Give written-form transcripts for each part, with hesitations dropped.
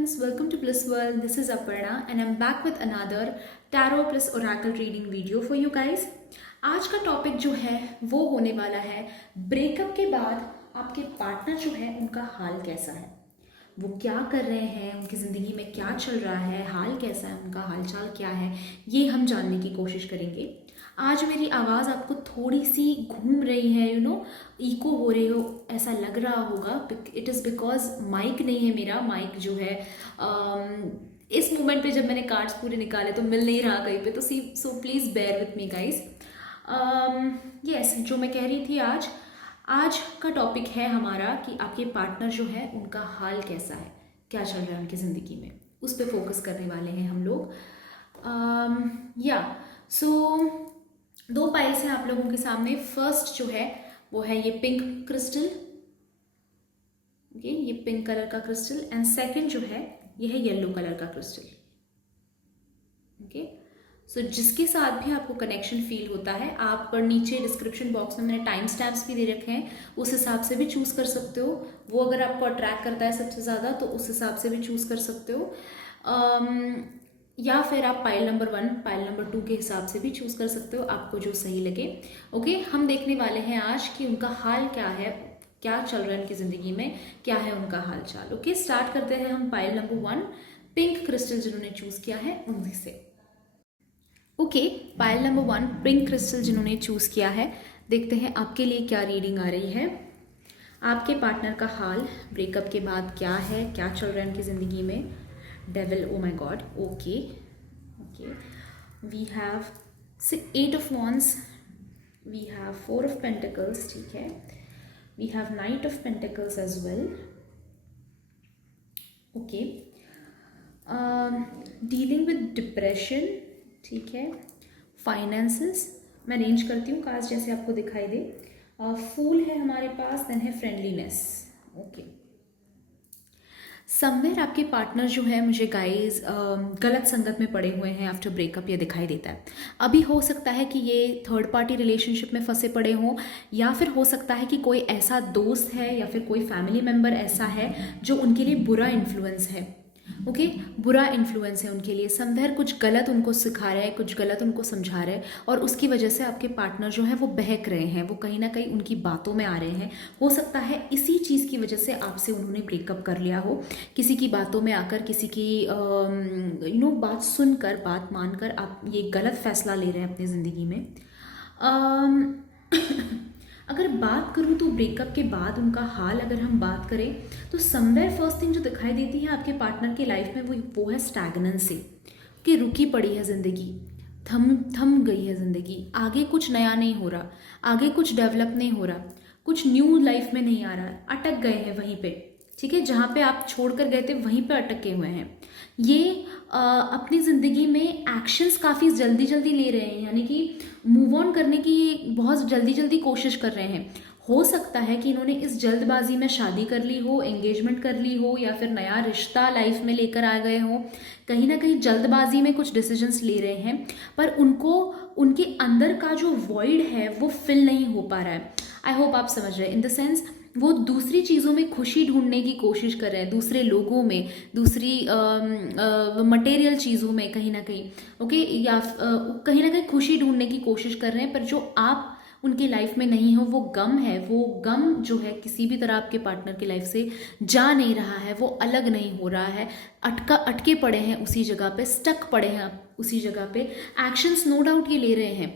friends, welcome to Bliss World. This is Aparna and I'm back with another Tarot plus Oracle reading video for you guys. आज का topic जो है वो होने वाला है ब्रेकअप के बाद आपके पार्टनर जो है उनका हाल कैसा है, वो क्या कर रहे हैं, उनकी ज़िंदगी में क्या चल रहा है, हाल कैसा है, उनका हालचाल क्या है, ये हम जानने की कोशिश करेंगे। आज मेरी आवाज़ आपको थोड़ी सी घूम रही है, इको हो रही हो ऐसा लग रहा होगा। इट इज़ बिकॉज माइक नहीं है मेरा। माइक जो है इस मोमेंट पे जब मैंने कार्ड्स पूरे निकाले तो मिल नहीं रहा कहीं पे, तो so please bear with me guys. Yes, जो मैं कह रही थी, आज का टॉपिक है हमारा कि आपके पार्टनर जो है उनका हाल कैसा है, क्या चल रहा है उनकी ज़िंदगी में, उस पर फोकस करने वाले हैं हम लोग। सो 2 पाइल्स हैं आप लोगों के सामने। फर्स्ट जो है वो है ये पिंक क्रिस्टल, ओके, ये पिंक कलर का क्रिस्टल, एंड सेकंड जो है ये है येलो कलर का क्रिस्टल, ओके। सो जिसके साथ भी आपको कनेक्शन फील होता है, आप पर नीचे डिस्क्रिप्शन बॉक्स में मैंने टाइम स्टैम्प्स भी दे रखे हैं, उस हिसाब से भी चूज़ कर सकते हो। वो अगर आपको अट्रैक्ट करता है सबसे ज़्यादा तो उस हिसाब से भी चूज़ कर सकते हो, या फिर आप पाइल नंबर 1, पाइल नंबर 2 के हिसाब से भी चूज़ कर सकते हो, आपको जो सही लगे। ओके, हम देखने वाले हैं आज कि उनका हाल क्या है, क्या चल रहा है उनकी ज़िंदगी में, क्या है उनका हाल चाल। ओके, स्टार्ट करते हैं हम पाइल नंबर 1, पिंक क्रिस्टल जिन्होंने चूज़ किया है उन्हीं से। Okay, pile number 1 pink crystal जिन्होंने चूज़ किया है, देखते हैं आपके लिए क्या रीडिंग आ रही है। आपके पार्टनर का हाल ब्रेकअप के बाद क्या है, क्या चल रहा है उनकी ज़िंदगी में। Devil, oh my god, okay, we have 8 of wands, we have 4 of pentacles, ठीक है, we have knight of pentacles as well, okay. Dealing with depression, ठीक है, फाइनेंसेस, मैं अरेंज करती हूँ कार्ड्स जैसे आपको दिखाई दे। फूल है हमारे पास, देन है फ्रेंडलीनेस, ओके। समवेयर आपके पार्टनर जो है मुझे गाइज गलत संगत में पड़े हुए हैं आफ्टर ब्रेकअप, ये दिखाई देता है। अभी हो सकता है कि ये थर्ड पार्टी रिलेशनशिप में फंसे पड़े हों, या फिर हो सकता है कि कोई ऐसा दोस्त है या फिर कोई फैमिली मेम्बर ऐसा है जो उनके लिए बुरा इन्फ्लुएंस है, ओके, बुरा इन्फ्लुएंस है उनके लिए। समवेयर कुछ गलत उनको सिखा रहा है, कुछ गलत उनको समझा रहा है, और उसकी वजह से आपके पार्टनर जो है वो बहक रहे हैं, वो कहीं ना कहीं उनकी बातों में आ रहे हैं। हो सकता है इसी चीज़ की वजह से आपसे उन्होंने ब्रेकअप कर लिया हो, किसी की बातों में आकर, किसी की बात सुनकर, बात मानकर आप ये गलत फैसला ले रहे हैं अपनी ज़िंदगी में। अगर बात करूँ तो ब्रेकअप के बाद उनका हाल अगर हम बात करें तो समवेयर फर्स्ट थिंग जो दिखाई देती है आपके पार्टनर की लाइफ में वो है स्टैग्नेंसी, कि रुकी पड़ी है ज़िंदगी, थम गई है ज़िंदगी, आगे कुछ नया नहीं हो रहा, आगे कुछ डेवलप नहीं हो रहा, कुछ न्यू लाइफ में नहीं आ रहा, अटक गए हैं वहीं पे, ठीक है, जहाँ पे आप छोड़ कर गए थे वहीं पे अटके हुए हैं। ये अपनी ज़िंदगी में एक्शंस काफ़ी जल्दी जल्दी ले रहे हैं, यानी कि मूव ऑन करने की बहुत जल्दी जल्दी कोशिश कर रहे हैं। हो सकता है कि इन्होंने इस जल्दबाजी में शादी कर ली हो, एंगेजमेंट कर ली हो, या फिर नया रिश्ता लाइफ में लेकर आ गए हो। कहीं ना कहीं जल्दबाजी में कुछ डिसीजंस ले रहे हैं, पर उनको उनके अंदर का जो वॉइड है वो फिल नहीं हो पा रहा है। आई होप आप समझ रहे हैं, इन द सेंस वो दूसरी चीज़ों में खुशी ढूंढने की कोशिश कर रहे हैं, दूसरे लोगों में, दूसरी मटेरियल चीज़ों में कहीं ना कहीं, ओके, या कहीं ना कहीं खुशी ढूंढने की कोशिश कर रहे हैं, पर जो आप उनकी लाइफ में नहीं हो वो गम है, वो गम जो है किसी भी तरह आपके पार्टनर की लाइफ से जा नहीं रहा है, वो अलग नहीं हो रहा है, अटके पड़े हैं उसी जगह पे, स्टक पड़े हैं आप उसी जगह पे। एक्शंस नो डाउट ये ले रहे हैं,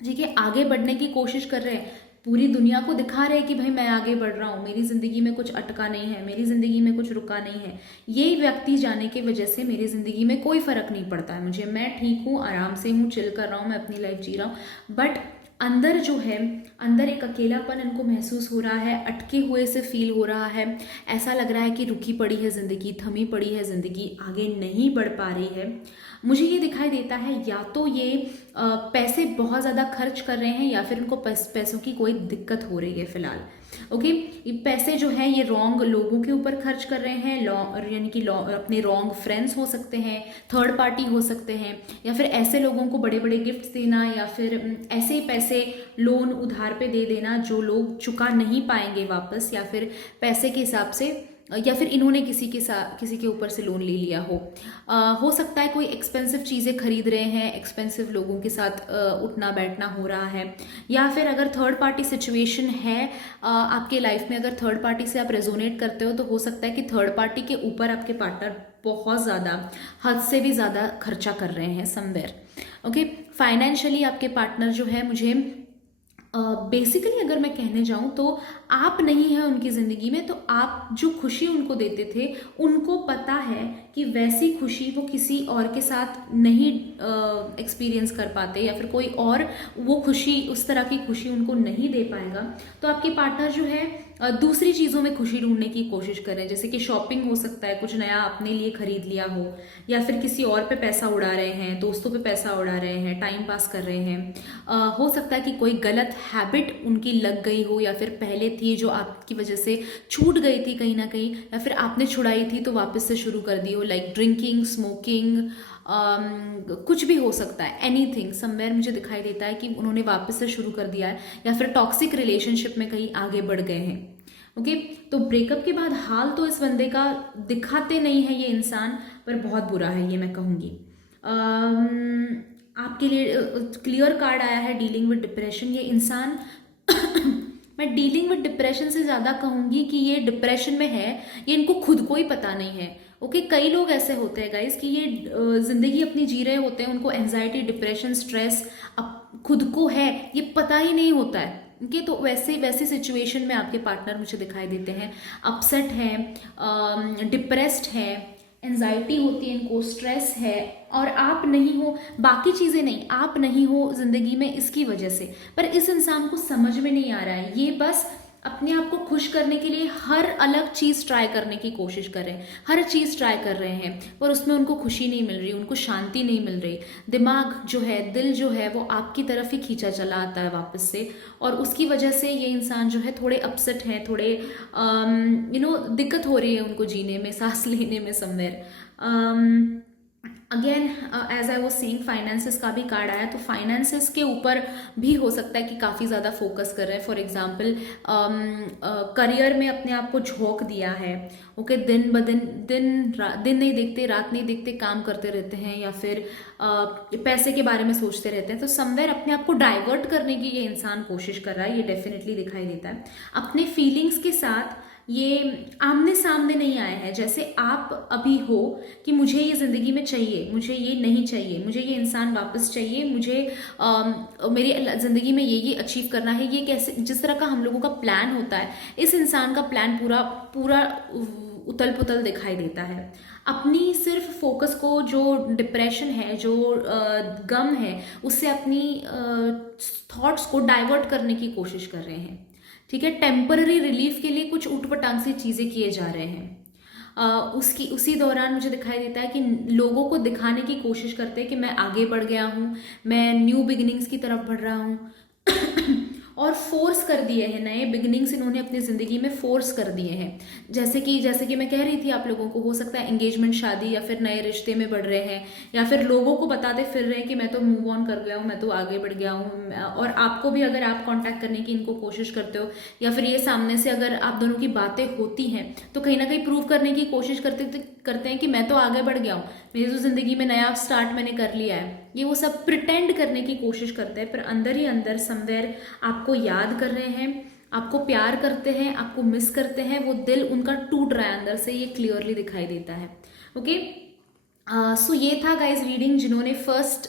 ठीक है, आगे बढ़ने की कोशिश कर रहे हैं, पूरी दुनिया को दिखा रहे हैं कि भाई मैं आगे बढ़ रहा हूँ, मेरी ज़िंदगी में कुछ अटका नहीं है, मेरी ज़िंदगी में कुछ रुका नहीं है, ये व्यक्ति जाने की वजह से मेरी ज़िंदगी में कोई फ़र्क नहीं पड़ता है मुझे, मैं ठीक हूँ, आराम से हूँ, चिल कर रहा हूँ, मैं अपनी लाइफ जी रहा हूँ। बट अंदर जो है, अंदर एक अकेलापन इनको महसूस हो रहा है, अटके हुए से फील हो रहा है, ऐसा लग रहा है कि रुकी पड़ी है ज़िंदगी, थमी पड़ी है ज़िंदगी, आगे नहीं बढ़ पा रही है। मुझे ये दिखाई देता है या तो ये पैसे बहुत ज़्यादा खर्च कर रहे हैं, या फिर उनको पैसों की कोई दिक्कत हो रही है फ़िलहाल, ओके। ये पैसे जो है ये रॉन्ग लोगों के ऊपर खर्च कर रहे हैं, यानी कि अपने रॉन्ग फ्रेंड्स हो सकते हैं, थर्ड पार्टी हो सकते हैं, या फिर ऐसे लोगों को बड़े बड़े गिफ्ट्स देना, या फिर ऐसे ही पैसे लोन उधार पे दे देना जो लोग चुका नहीं पाएंगे वापस, या फिर पैसे के हिसाब से या फिर इन्होंने किसी के ऊपर से लोन ले लिया हो सकता है कोई एक्सपेंसिव चीज़ें खरीद रहे हैं, एक्सपेंसिव लोगों के साथ उठना बैठना हो रहा है, या फिर अगर थर्ड पार्टी सिचुएशन है आपके लाइफ में, अगर थर्ड पार्टी से आप रेजोनेट करते हो तो हो सकता है कि थर्ड पार्टी के ऊपर आपके पार्टनर बहुत ज़्यादा, हद से भी ज़्यादा खर्चा कर रहे हैं समवेयर। ओके, फाइनेंशियली आपके पार्टनर जो है, मुझे बेसिकली अगर मैं कहने जाऊँ तो आप नहीं हैं उनकी ज़िंदगी में, तो आप जो खुशी उनको देते थे, उनको पता है कि वैसी खुशी वो किसी और के साथ नहीं एक्सपीरियंस कर पाते, या फिर कोई और वो खुशी, उस तरह की खुशी उनको नहीं दे पाएगा। तो आपके पार्टनर जो है दूसरी चीज़ों में खुशी ढूंढने की कोशिश करें, जैसे कि शॉपिंग हो सकता है, कुछ नया अपने लिए खरीद लिया हो, या फिर किसी और पे पैसा उड़ा रहे हैं, दोस्तों पे पैसा उड़ा रहे हैं, टाइम पास कर रहे हैं। हो सकता है कि कोई गलत हैबिट उनकी लग गई हो, या फिर पहले थी जो आपकी वजह से छूट गई थी कहीं ना कहीं, या फिर आपने छुड़ाई थी तो वापस से शुरू कर दी हो, लाइक ड्रिंकिंग, स्मोकिंग, कुछ भी हो सकता है, एनीथिंग समवेयर मुझे दिखाई देता है कि उन्होंने वापस से शुरू कर दिया है, या फिर टॉक्सिक रिलेशनशिप में कहीं आगे बढ़ गए हैं। ओके, तो ब्रेकअप के बाद हाल तो इस बंदे का दिखाते नहीं है ये इंसान, पर बहुत बुरा है ये मैं कहूँगी। आपके लिए क्लियर कार्ड आया है डीलिंग विद डिप्रेशन। ये इंसान मैं डीलिंग विद डिप्रेशन से ज़्यादा कहूँगी कि ये डिप्रेशन में है, ये इनको खुद को ही पता नहीं है। ओके, कई लोग ऐसे होते हैं गाइस कि ये ज़िंदगी अपनी जी रहे होते हैं, उनको एंजाइटी, डिप्रेशन, स्ट्रेस खुद को है ये पता ही नहीं होता है। ओके, तो वैसी सिचुएशन में आपके पार्टनर मुझे दिखाई देते हैं, अपसेट हैं, डिप्रेस्ड है, एंजाइटी होती है इनको, स्ट्रेस है, और आप नहीं हो, बाकी चीज़ें नहीं, आप नहीं हो ज़िंदगी में इसकी वजह से। पर इस इंसान को समझ में नहीं आ रहा है, ये बस अपने आप को खुश करने के लिए हर अलग चीज़ ट्राई करने की कोशिश कर रहे हैं, हर चीज़ ट्राई कर रहे हैं, पर उसमें उनको खुशी नहीं मिल रही, उनको शांति नहीं मिल रही। दिमाग जो है, दिल जो है, वो आपकी तरफ ही खींचा चला आता है वापस से, और उसकी वजह से ये इंसान जो है थोड़े अपसेट हैं, थोड़े दिक्कत हो रही है उनको जीने में, सांस लेने में somewhere. Again as I was saying, finances का भी कार्ड आया, तो फाइनेंसेस के ऊपर भी हो सकता है कि काफ़ी ज़्यादा फोकस कर रहे हैं। फॉर एग्जांपल करियर में अपने आप को झोंक दिया है। ओके, दिन ब दिन नहीं देखते, रात नहीं देखते, काम करते रहते हैं, या फिर पैसे के बारे में सोचते रहते हैं। तो समवेयर अपने आप को डाइवर्ट करने की ये इंसान कोशिश कर रहा है, ये डेफिनेटली दिखाई देता है। अपने फीलिंग्स के साथ ये आमने सामने नहीं आए हैं, जैसे आप अभी हो कि मुझे ये ज़िंदगी में चाहिए, मुझे ये नहीं चाहिए, मुझे ये इंसान वापस चाहिए, मुझे मेरी ज़िंदगी में ये अचीव करना है। ये कैसे, जिस तरह का हम लोगों का प्लान होता है, इस इंसान का प्लान पूरा उतल पुतल दिखाई देता है। अपनी सिर्फ फोकस को, जो डिप्रेशन है, जो गम है, उससे अपनी थॉट्स को डाइवर्ट करने की कोशिश कर रहे हैं। ठीक है, टेम्पररी रिलीफ के लिए कुछ उठपटांग सी चीज़ें किए जा रहे हैं। उसी दौरान मुझे दिखाई देता है कि लोगों को दिखाने की कोशिश करते हैं कि मैं आगे बढ़ गया हूँ, मैं न्यू बिगिनिंग्स की तरफ बढ़ रहा हूँ और फोर्स कर दिए हैं, नए बिगिनिंग्स इन्होंने अपनी ज़िंदगी में फोर्स कर दिए हैं। जैसे कि मैं कह रही थी आप लोगों को, हो सकता है एंगेजमेंट, शादी, या फिर नए रिश्ते में बढ़ रहे हैं, या फिर लोगों को बताते फिर रहे हैं कि मैं तो मूव ऑन कर गया हूँ, मैं तो आगे बढ़ गया हूँ। और आपको भी अगर आप कांटेक्ट करने की इनको कोशिश करते हो, या फिर ये सामने से अगर आप दोनों की बातें होती हैं, तो कहीं ना कहीं प्रूव करने की कोशिश करते हैं कि मैं तो आगे बढ़ गया हूँ, मेरी तो ज़िंदगी में नया स्टार्ट मैंने कर लिया है। ये वो सब प्रिटेंड करने की कोशिश करते हैं, पर अंदर ही अंदर समवेयर आपको याद कर रहे हैं, आपको प्यार करते हैं, आपको मिस करते हैं। वो दिल उनका टूट रहा है अंदर से, ये क्लियरली दिखाई देता है। ओके, सो ये था गाइज रीडिंग। जिन्होंने फर्स्ट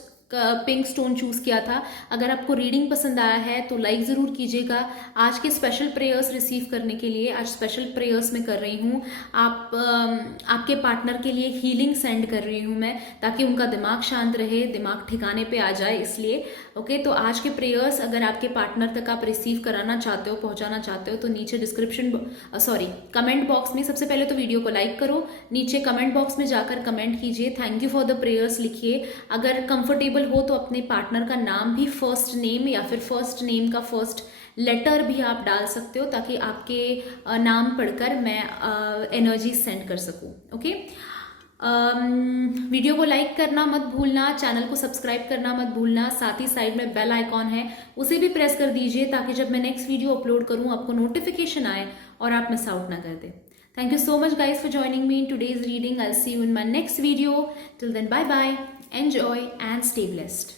पिंक स्टोन चूज किया था, अगर आपको रीडिंग पसंद आया है तो लाइक ज़रूर कीजिएगा। आज के स्पेशल प्रेयर्स रिसीव करने के लिए, आज स्पेशल प्रेयर्स मैं कर रही हूँ, आपके पार्टनर के लिए हीलिंग सेंड कर रही हूँ मैं, ताकि उनका दिमाग शांत रहे, दिमाग ठिकाने पे आ जाए, इसलिए। ओके, तो आज के प्रेयर्स अगर आपके पार्टनर तक आप रिसीव कराना चाहते हो, पहुँचाना चाहते हो, तो नीचे कमेंट बॉक्स में, सबसे पहले तो वीडियो को लाइक करो, नीचे कमेंट बॉक्स में जाकर कमेंट कीजिए, thank you for the prayers लिखिए। अगर कंफर्टेबल हो तो अपने पार्टनर का नाम भी, फर्स्ट नेम, या फिर फर्स्ट नेम का फर्स्ट लेटर भी आप डाल सकते हो, ताकि आपके नाम पढ़कर मैं एनर्जी सेंड कर सकूं। ओके, वीडियो को लाइक करना मत भूलना, चैनल को सब्सक्राइब करना मत भूलना, साथ ही साइड में बेल आइकॉन है, उसे भी प्रेस कर दीजिए, ताकि जब मैं नेक्स्ट वीडियो अपलोड करूं आपको नोटिफिकेशन आए और आप मिस आउट ना कर दें। Thank you so much guys for joining me in today's reading. I'll see you in my next video. Till then, bye bye, enjoy and stay blessed.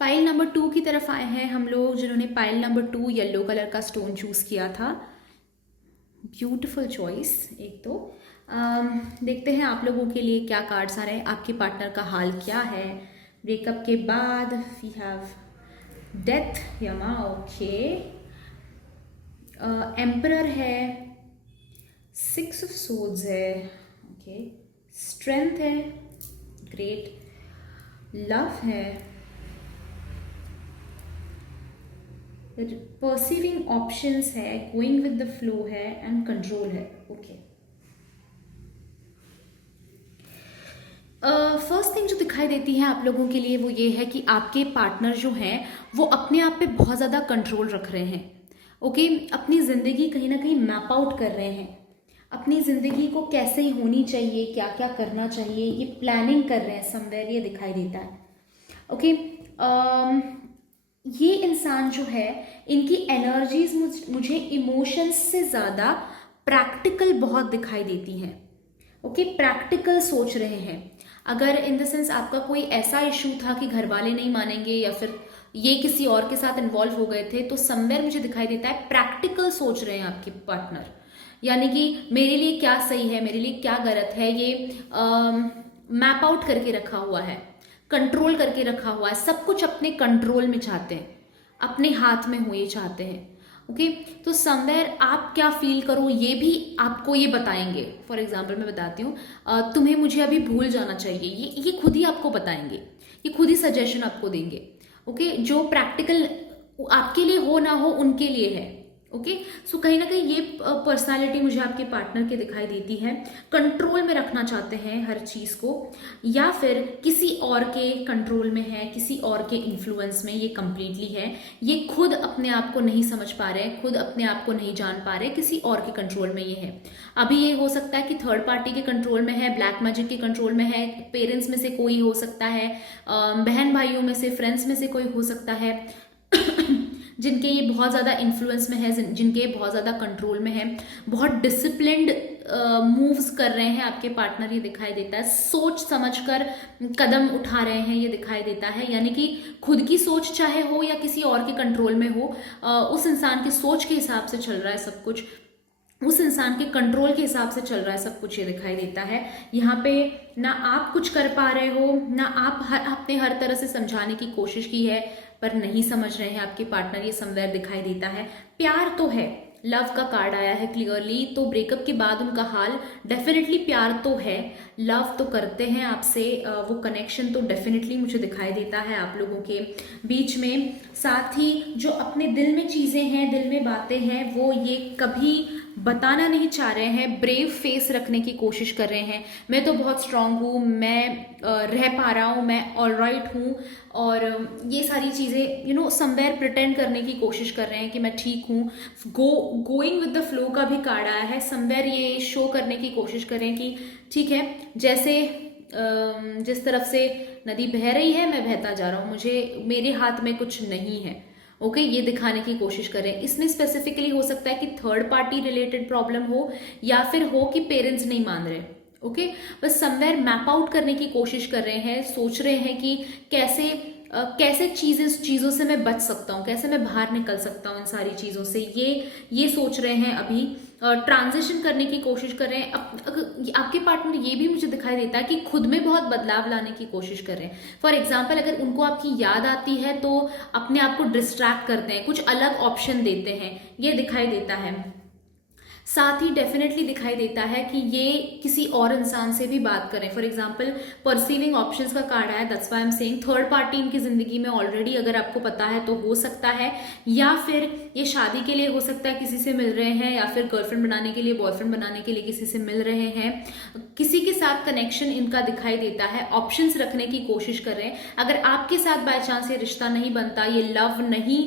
Pile number 2 की तरफ आए हैं हम लोग, जिन्होंने पाइल नंबर 2 येलो कलर का stone choose किया था। Beautiful choice. एक तो देखते हैं आप लोगों के लिए क्या कार्ड्स आ रहे हैं, आपके पार्टनर का हाल क्या है ब्रेकअप के बाद। वी हैव डेथ, यमा, ओके, एम्परर है, 6 ऑफ सोर्ड्स है, ओके, स्ट्रेंथ है, ग्रेट, लव है, परसीविंग ऑप्शंस है, गोइंग विद द फ्लो है एंड कंट्रोल है। ओके, फर्स्ट थिंग जो दिखाई देती है आप लोगों के लिए वो ये है कि आपके पार्टनर जो हैं वो अपने आप पे बहुत ज़्यादा कंट्रोल रख रहे हैं। ओके, अपनी ज़िंदगी कहीं ना कहीं मैप आउट कर रहे हैं, अपनी ज़िंदगी को कैसे ही होनी चाहिए, क्या क्या करना चाहिए, ये प्लानिंग कर रहे हैं समवेयर, ये दिखाई देता है। ओके, ये इंसान जो है, इनकी एनर्जीज मुझे इमोशंस से ज़्यादा प्रैक्टिकल बहुत दिखाई देती हैं। ओके, प्रैक्टिकल सोच रहे हैं। अगर इन द सेंस आपका कोई ऐसा इशू था कि घर वाले नहीं मानेंगे या फिर ये किसी और के साथ इन्वॉल्व हो गए थे, तो समवेयर मुझे दिखाई देता है प्रैक्टिकल सोच रहे हैं आपके पार्टनर, यानी कि मेरे लिए क्या सही है, मेरे लिए क्या गलत है, ये मैप आउट करके रखा हुआ है, कंट्रोल करके रखा हुआ है, सब कुछ अपने कंट्रोल में चाहते हैं, अपने हाथ में हो ये चाहते हैं। ओके, तो समवेयर आप क्या फील करो ये भी आपको ये बताएंगे। फॉर एग्जाम्पल मैं बताती हूँ, तुम्हें मुझे अभी भूल जाना चाहिए, ये खुद ही आपको बताएंगे, ये खुद ही सजेशन आपको देंगे। ओके, जो प्रैक्टिकल आपके लिए हो ना हो उनके लिए है। ओके, सो कहीं ना कहीं ये पर्सनालिटी मुझे आपके पार्टनर के दिखाई देती है, कंट्रोल में रखना चाहते हैं हर चीज़ को, या फिर किसी और के कंट्रोल में है, किसी और के इन्फ्लुएंस में ये कंप्लीटली है। ये खुद अपने आप को नहीं समझ पा रहे हैं, खुद अपने आप को नहीं जान पा रहे, किसी और के कंट्रोल में ये है। अभी ये हो सकता है कि थर्ड पार्टी के कंट्रोल में है, ब्लैक मैजिक के कंट्रोल में है, पेरेंट्स में से कोई हो सकता है, बहन भाइयों में से, फ्रेंड्स में से कोई हो सकता है जिनके ये बहुत ज़्यादा इन्फ्लुएंस में है, जिनके बहुत ज़्यादा कंट्रोल में है, बहुत डिसिप्लिन्ड मूव्स कर रहे हैं आपके पार्टनर, ये दिखाई देता है। सोच समझकर कदम उठा रहे हैं, ये दिखाई देता है, यानी कि खुद की सोच चाहे हो या किसी और के कंट्रोल में हो, उस इंसान की सोच के हिसाब से चल रहा है सब कुछ, उस इंसान के कंट्रोल के हिसाब से चल रहा है सब कुछ, ये दिखाई देता है। यहाँ पे ना आप कुछ कर पा रहे हो, ना आप आपने हर तरह से समझाने की कोशिश की है पर नहीं समझ रहे हैं आपके पार्टनर, ये समवेयर दिखाई देता है। प्यार तो है, लव का कार्ड आया है क्लियरली, तो ब्रेकअप के बाद उनका हाल डेफिनेटली प्यार तो है, लव तो करते हैं आपसे, वो कनेक्शन तो डेफिनेटली मुझे दिखाई देता है आप लोगों के बीच में। साथ ही जो अपने दिल में चीज़ें हैं, दिल में बातें हैं, वो ये कभी बताना नहीं चाह रहे हैं, ब्रेव फेस रखने की कोशिश कर रहे हैं। मैं तो बहुत स्ट्रांग हूँ, मैं रह पा रहा हूँ, मैं ऑलराइट हूँ, और ये सारी चीज़ें समवेयर प्रिटेंड करने की कोशिश कर रहे हैं कि मैं ठीक हूँ। गोइंग विद द फ्लो का भी कार्ड आया है, समवेयर ये शो करने की कोशिश करें कि ठीक है, जैसे जिस तरफ से नदी बह रही है मैं बहता जा रहा हूँ, मेरे हाथ में कुछ नहीं है। ओके, ये दिखाने की कोशिश करें। इसमें स्पेसिफिकली हो सकता है कि थर्ड पार्टी रिलेटेड प्रॉब्लम हो, या फिर हो कि पेरेंट्स नहीं मान रहे। ओके, बस समवेयर मैप आउट करने की कोशिश कर रहे हैं, सोच रहे हैं कि कैसे चीज़ों से मैं बच सकता हूँ, कैसे मैं बाहर निकल सकता हूँ इन सारी चीज़ों से, ये सोच रहे हैं। अभी ट्रांजिशन करने की कोशिश कर रहे हैं। आपके पार्टनर ये भी मुझे दिखाई देता है कि खुद में बहुत बदलाव लाने की कोशिश कर रहे हैं। फॉर एग्जाम्पल, अगर उनको आपकी याद आती है तो अपने आप को डिस्ट्रैक्ट करते हैं, कुछ अलग ऑप्शन देते हैं, ये दिखाई देता है। साथ ही डेफिनेटली दिखाई देता है कि ये किसी और इंसान से भी बात करें। फॉर एग्जाम्पल, परसीविंग ऑप्शंस का कार्ड आया, that's why I am saying third party इनकी जिंदगी में ऑलरेडी अगर आपको पता है तो हो सकता है, या फिर ये शादी के लिए हो सकता है किसी से मिल रहे हैं, या फिर गर्लफ्रेंड बनाने के लिए, बॉयफ्रेंड बनाने के लिए किसी से मिल रहे हैं। किसी के साथ कनेक्शन इनका दिखाई देता है, ऑप्शंस रखने की कोशिश कर रहे हैं। अगर आपके साथ बाय चांस ये रिश्ता नहीं बनता, ये लव नहीं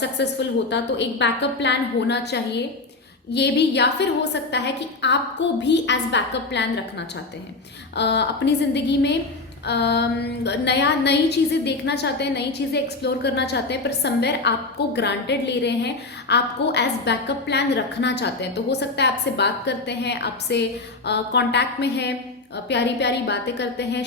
सक्सेसफुल होता, तो एक बैकअप प्लान होना चाहिए ये भी, या फिर हो सकता है कि आपको भी एज बैकअप प्लान रखना चाहते हैं अपनी ज़िंदगी में। नई चीज़ें देखना चाहते हैं, नई चीज़ें एक्सप्लोर करना चाहते हैं, पर समवेयर आपको ग्रांटेड ले रहे हैं, आपको एज बैकअप प्लान रखना चाहते हैं। तो हो सकता है आपसे बात करते हैं, आपसे कांटेक्ट में है, प्यारी प्यारी बातें करते हैं,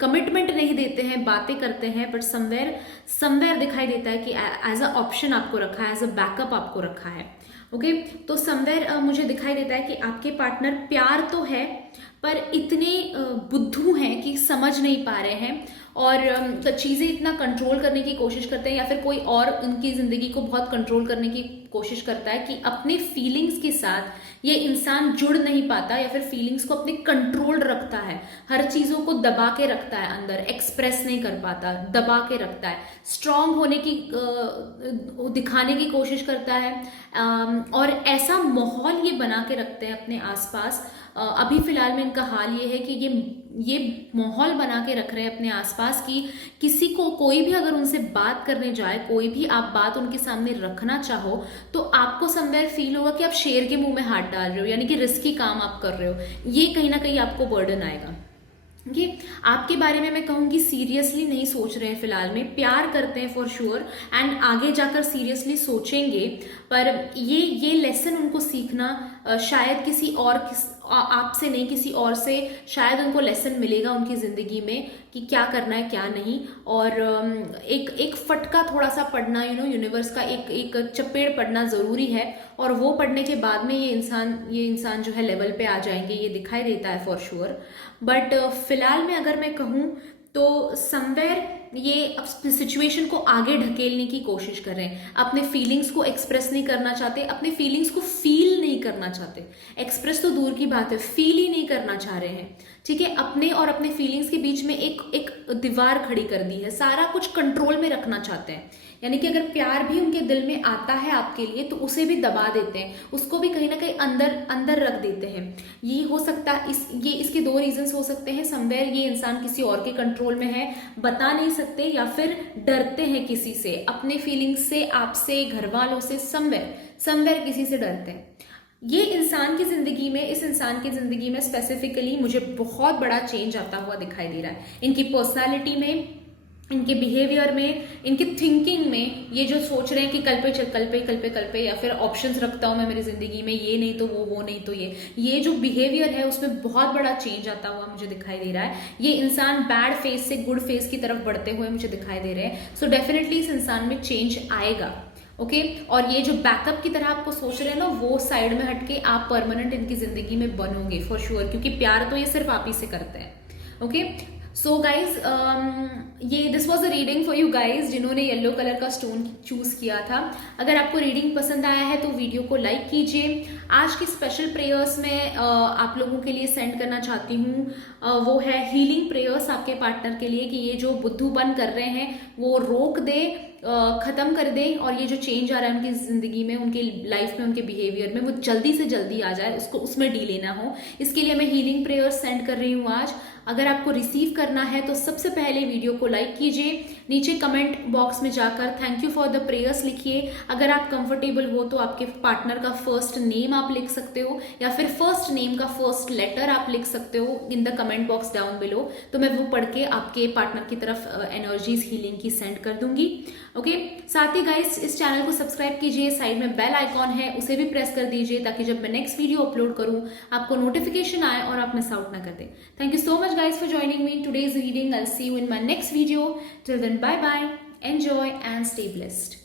कमिटमेंट नहीं देते हैं, बातें करते हैं, बट समवेयर दिखाई देता है कि एज अ ऑप्शन आपको रखा है, एज अ बैकअप आपको रखा है। ओके तो समवेयर मुझे दिखाई देता है कि आपके पार्टनर प्यार तो है पर इतने बुद्धू हैं कि समझ नहीं पा रहे हैं और चीज़ें इतना कंट्रोल करने की कोशिश करते हैं, या फिर कोई और उनकी ज़िंदगी को बहुत कंट्रोल करने की कोशिश करता है कि अपने फीलिंग्स के साथ ये इंसान जुड़ नहीं पाता, या फिर फीलिंग्स को अपने कंट्रोल रखता है, हर चीज़ों को दबा के रखता है, अंदर एक्सप्रेस नहीं कर पाता, दबा के रखता है, स्ट्रांग होने की दिखाने की कोशिश करता है, और ऐसा माहौल ये बना के रखते हैं अपने आसपास। अभी फिलहाल में इनका हाल ये है कि ये माहौल बना के रख रहे हैं अपने आसपास कि किसी को कोई भी अगर उनसे बात करने जाए, कोई भी आप बात उनके सामने रखना चाहो, तो आपको समवेयर फील होगा कि आप शेर के मुंह में हाथ डाल रहे हो, यानी कि रिस्की काम आप कर रहे हो, ये कहीं ना कहीं आपको बर्डन आएगा। ये आपके बारे में मैं कहूँगी सीरियसली नहीं सोच रहे हैं फिलहाल में, प्यार करते हैं फॉर श्योर एंड आगे जाकर सीरियसली सोचेंगे, पर ये लेसन उनको सीखना शायद किसी और आपसे नहीं, किसी और से शायद उनको लेसन मिलेगा उनकी ज़िंदगी में कि क्या करना है क्या नहीं। और एक फटका थोड़ा सा पड़ना, यूनिवर्स का एक चपेड़ पड़ना ज़रूरी है, और वो पढ़ने के बाद में ये इंसान जो है लेवल पे आ जाएंगे, ये दिखाई देता है फॉर श्योर। बट फिलहाल में अगर मैं कहूँ तो समवेयर ये अपनी सिचुएशन को आगे ढकेलने की कोशिश कर रहे हैं, अपने फीलिंग्स को एक्सप्रेस नहीं करना चाहते, अपने फीलिंग्स को फील नहीं करना चाहते, एक्सप्रेस तो दूर की बात है, फील ही नहीं करना चाह रहे हैं। ठीक है, अपने और अपने फीलिंग्स के बीच में एक दीवार खड़ी कर दी है, सारा कुछ कंट्रोल में रखना चाहते हैं, यानी कि अगर प्यार भी उनके दिल में आता है आपके लिए तो उसे भी दबा देते हैं, उसको भी कहीं ना कहीं अंदर रख देते हैं। ये हो सकता है इसके दो रीजंस हो सकते हैं। समवेयर ये इंसान किसी और के कंट्रोल में है, बता नहीं सकते, या फिर डरते हैं किसी से, अपने फीलिंग्स से, आपसे, घर वालों से, समवेयर किसी से डरते हैं। ये इंसान की जिंदगी में, इस इंसान की जिंदगी में स्पेसिफिकली मुझे बहुत बड़ा चेंज आता हुआ दिखाई दे रहा है, इनकी पर्सनालिटी में, इनके बिहेवियर में, इनकी थिंकिंग में। ये जो सोच रहे हैं कि कल पे या फिर ऑप्शंस रखता हूँ मैं मेरी जिंदगी में, ये नहीं तो वो नहीं तो ये जो बिहेवियर है उसमें बहुत बड़ा चेंज आता हुआ मुझे दिखाई दे रहा है। ये इंसान बैड फेस से गुड फेस की तरफ बढ़ते हुए मुझे दिखाई दे रहे हैं। सो डेफिनेटली इस इंसान में चेंज आएगा। ओके और ये जो बैकअप की तरह आपको सोच रहे हैं ना, वो साइड में हटके आप परमानेंट इनकी जिंदगी में बनोगे फॉर श्योर, क्योंकि प्यार तो ये सिर्फ आप ही से करते हैं। ओके सो गाइज ये this was a reading for you guys जिन्होंने येलो कलर का स्टोन चूज किया था। अगर आपको रीडिंग पसंद आया है तो वीडियो को लाइक कीजिए। आज की स्पेशल प्रेयर्स में आप लोगों के लिए सेंड करना चाहती हूँ, वो है हीलिंग प्रेयर्स आपके पार्टनर के लिए, कि ये जो बुद्धूपन कर रहे हैं वो रोक दे, ख़त्म कर दे, और ये जो चेंज आ रहा है उनकी ज़िंदगी में, उनकी लाइफ में, उनके बिहेवियर में, वो जल्दी से जल्दी आ जाए, उसको उसमें डीले ना हो। इसके लिए मैं हीलिंग प्रेयर्स सेंड कर रही हूँ आज। अगर आपको रिसीव करना है तो सबसे पहले वीडियो को लाइक कीजिए, नीचे कमेंट बॉक्स में जाकर thank you for the prayers लिखिए। अगर आप कंफर्टेबल हो तो आपके पार्टनर का फर्स्ट नेम आप लिख सकते हो, या फिर फर्स्ट नेम का फर्स्ट लेटर आप लिख सकते हो in the comment box down below. तो मैं वो पढ़ के आपके पार्टनर की तरफ एनर्जीज हीलिंग की सेंड कर दूंगी। ओके साथ ही गाइस इस चैनल को सब्सक्राइब कीजिए, साइड में बेल आइकॉन है उसे भी प्रेस कर दीजिए, ताकि जब मैं नेक्स्ट वीडियो अपलोड करूं आपको नोटिफिकेशन आए और आप मिस आउट ना कर दें। Thank you so much guys for joining me in today's reading. I'll see you in my next video. Till then, bye bye, enjoy and stay blessed.